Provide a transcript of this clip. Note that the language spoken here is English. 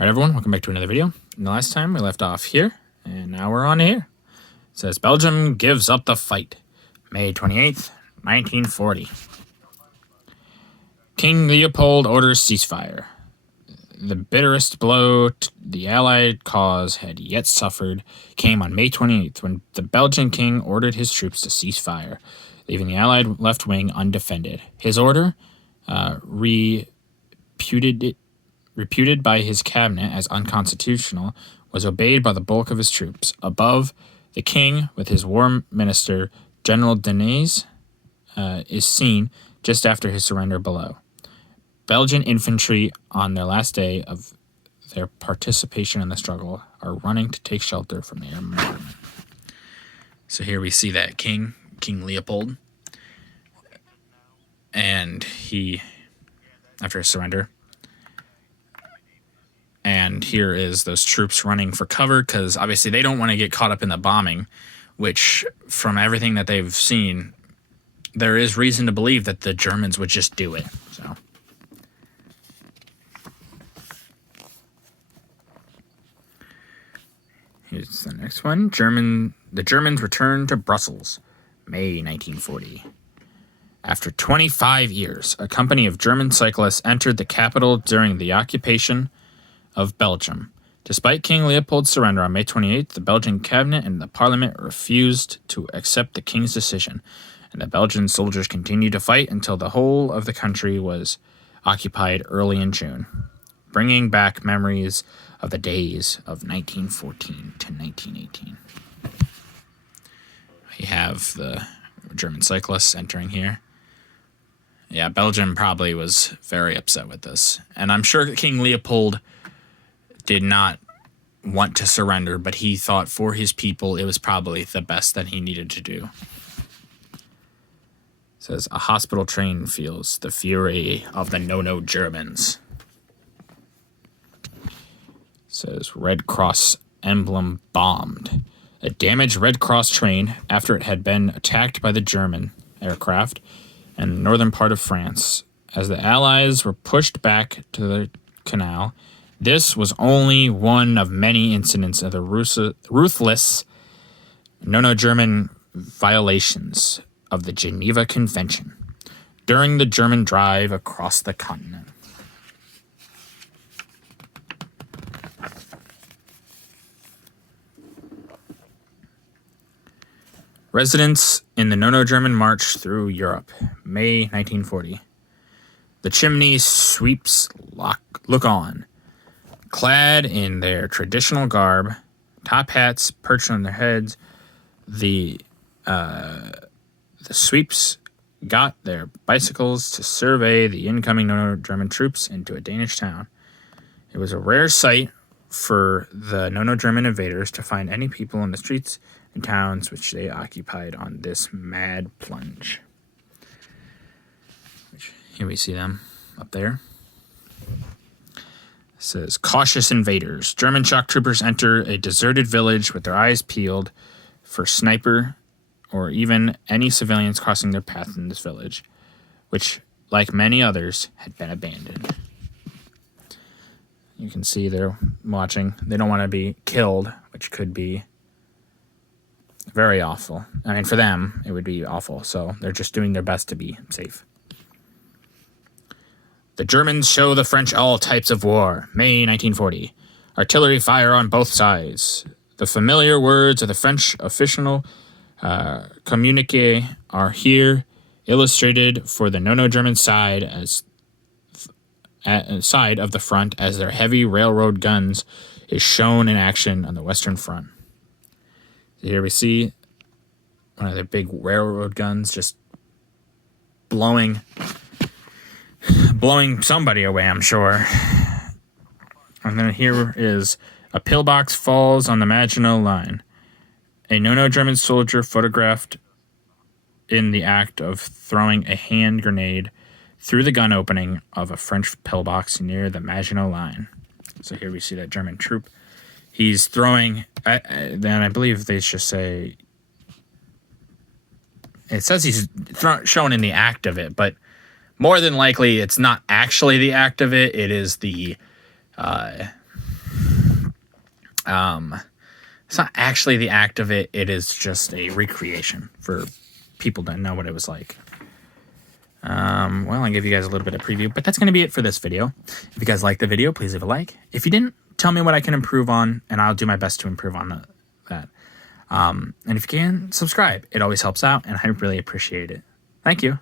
Alright everyone, welcome back to another video. And the last time we left off here, and now we're on here. It says, Belgium gives up the fight. May 28th, 1940. King Leopold orders ceasefire. The bitterest blow the Allied cause had yet suffered came on May 28th when the Belgian king ordered his troops to cease fire, leaving the Allied left wing undefended. His order, reputed by his cabinet as unconstitutional, was obeyed by the bulk of his troops. Above, the king, with his war minister, General Denys, is seen just after his surrender below. Belgian infantry, on their last day of their participation in the struggle, are running to take shelter from their bombardment. So here we see that King Leopold, and he, after his surrender, and here is those troops running for cover, because obviously they don't want to get caught up in the bombing, which, from everything that they've seen, there is reason to believe that the Germans would just do it. So here's the next one. The Germans returned to Brussels, May 1940. After 25 years, a company of German cyclists entered the capital during the occupation of Belgium. Despite King Leopold's surrender on May 28th, the Belgian cabinet and the parliament refused to accept the king's decision, and the Belgian soldiers continued to fight until the whole of the country was occupied early in June, bringing back memories of the days of 1914 to 1918. We have the German cyclists entering here. Yeah, Belgium probably was very upset with this, and I'm sure King Leopold did not want to surrender, but he thought for his people it was probably the best that he needed to do. It says, a hospital train feels the fury of the no-no Germans. It says, Red Cross emblem bombed. A damaged Red Cross train, after it had been attacked by the German aircraft in the northern part of France, as the Allies were pushed back to the canal. This was only one of many incidents of the ruthless no-no-German violations of the Geneva Convention during the German drive across the continent. Residents in the no-no-German march through Europe, May 1940. The chimney sweeps look on. Clad in their traditional garb, top hats perched on their heads, the sweeps got their bicycles to survey the incoming no-no-German troops into a Danish town. It was a rare sight for the no-no-German invaders to find any people in the streets and towns which they occupied on this mad plunge. Here we see them up there. It says, cautious invaders. German shock troopers enter a deserted village with their eyes peeled for sniper or even any civilians crossing their path in this village, which, like many others, had been abandoned. You can see they're watching. They don't want to be killed, which could be very awful. I mean, for them, it would be awful, so they're just doing their best to be safe. The Germans show the French all types of war, May 1940. Artillery fire on both sides. The familiar words of the French official communique are here illustrated for the no-no-German side side of the front as their heavy railroad guns is shown in action on the Western Front. Here we see one of their big railroad guns just blowing somebody away, I'm sure. And then here is a pillbox falls on the Maginot Line. A no-no-German soldier photographed in the act of throwing a hand grenade through the gun opening of a French pillbox near the Maginot Line. So here we see that German troop. He's throwing, then I believe they just say, it says he's shown in the act of it, but more than likely, it's not actually the act of it. It is the It's not actually the act of it. It is just a recreation for people to know what it was like. Well, I'll give you guys a little bit of preview, but that's going to be it for this video. If you guys liked the video, please leave a like. If you didn't, tell me what I can improve on, and I'll do my best to improve on that. And if you can, subscribe. It always helps out, and I really appreciate it. Thank you.